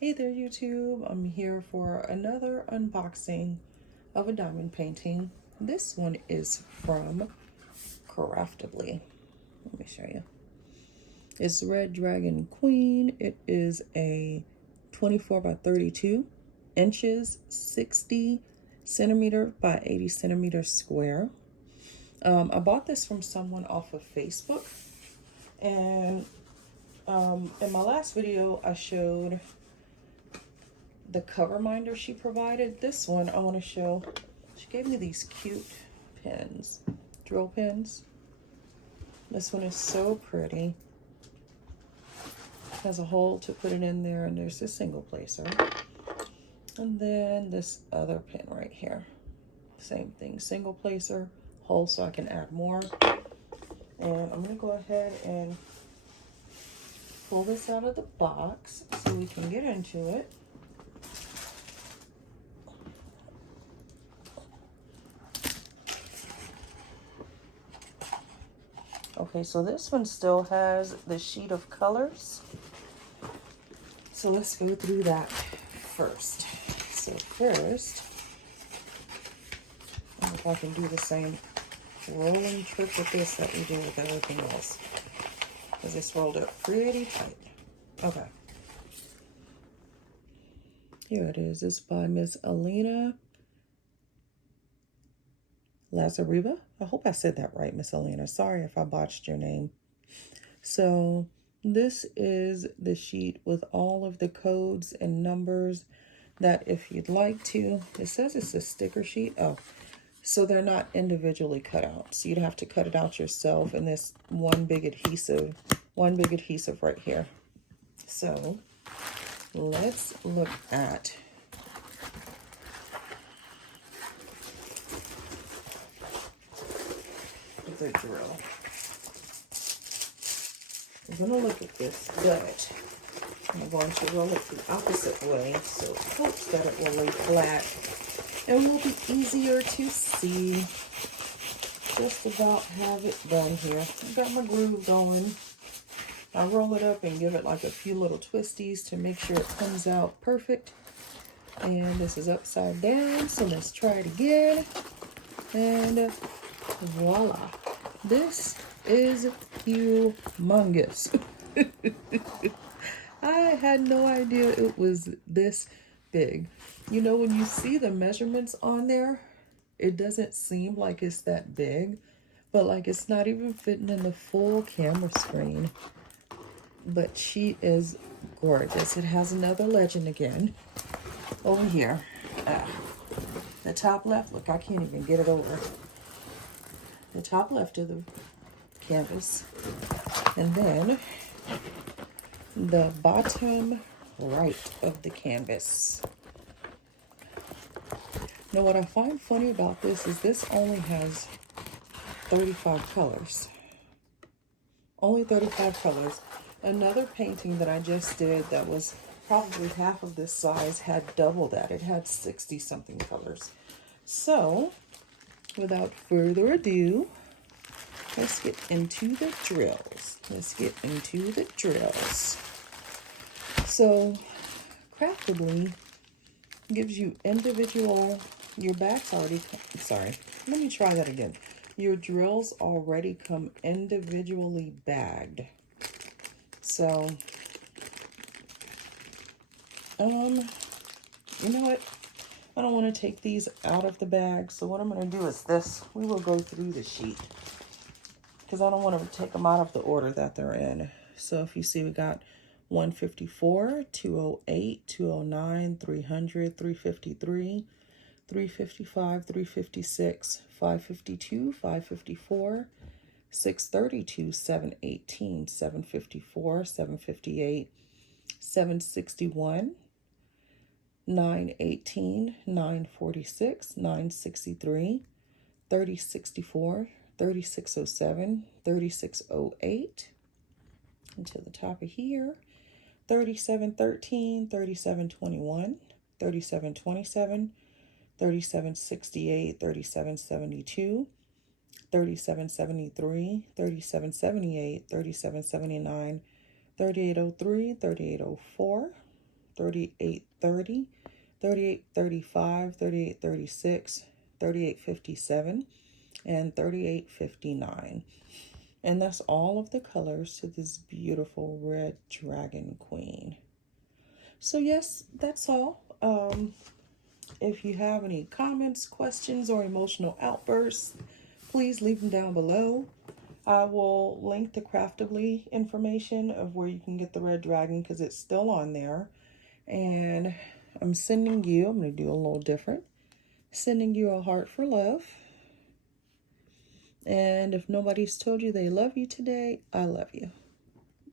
Hey there YouTube, I'm here for another unboxing of a diamond painting. This one is from Craftibly. Let me show you. It's Red Dragon Queen. It is a 24 by 32 inches, 60 centimeter by 80 centimeters square. I bought this from someone off of Facebook, and in my last video I showed the cover minder she provided. This one I want to show. She gave me these cute pins, drill pins. This one is so pretty. Has a hole to put it in there, and there's a single placer. And then this other pin right here. Same thing, single placer, hole so I can add more. And I'm gonna go ahead and pull this out of the box so we can get into it. Okay, so this one still has the sheet of colors. So let's go through that first. So first, I don't know if I can do the same rolling trick with this that we do with everything else, because this rolled up pretty tight. Okay. Here it is. It's by Miss Alina Lazariva. I hope I said that right, Miss Alina. Sorry if I botched your name. So this is the sheet with all of the codes and numbers that if you'd like to, it says it's a sticker sheet. Oh, so they're not individually cut out. So you'd have to cut it out yourself in this one big adhesive right here. So let's look at the drill. I'm going to look at this, but I'm going to roll it the opposite way, so it hopes that it will lay flat and will be easier to see. Just about have it done here. I've got my groove going. I roll it up and give it like a few little twisties to make sure it comes out perfect. And this is upside down, so let's try it again. And voila. This is humongous. I had no idea it was this big. You know, when you see the measurements on there, it doesn't seem like it's that big, but like it's not even fitting in the full camera screen. But she is gorgeous. It has another legend again over here. The top left, look, I can't even get it over. The top left of the canvas, and then the bottom right of the canvas. Now what I find funny about this is this only has 35 colors. Only 35 colors. Another painting that I just did that was probably half of this size had double that. It had 60 something colors. So without further ado, let's get into the drills. So Craftibly gives you individual, your backs already, sorry, let me try that again. Your drills already come individually bagged. So, you know what? I don't want to take these out of the bag. So what I'm going to do is this. We will go through the sheet, because I don't want to take them out of the order that they're in. So if you see, we got 154, 208, 209, 300, 353, 355, 356, 552, 554, 632, 718, 754, 758, 761, 918, 946, 963, 3064, 3607, 3608, until the top of here, 3713, 3721, 3727, 3768, 3772, 3773, 3778, 3779, 3803, 3804, 3830, 3835, 3836, 3857, and 3859. And that's all of the colors to this beautiful red dragon queen. So yes, that's all. If you have any comments, questions, or emotional outbursts, please leave them down below. I will link the Craftibly information of where you can get the red dragon because it's still on there. And I'm sending you, I'm going to do a little different, sending you a heart for love. And if nobody's told you they love you today, I love you.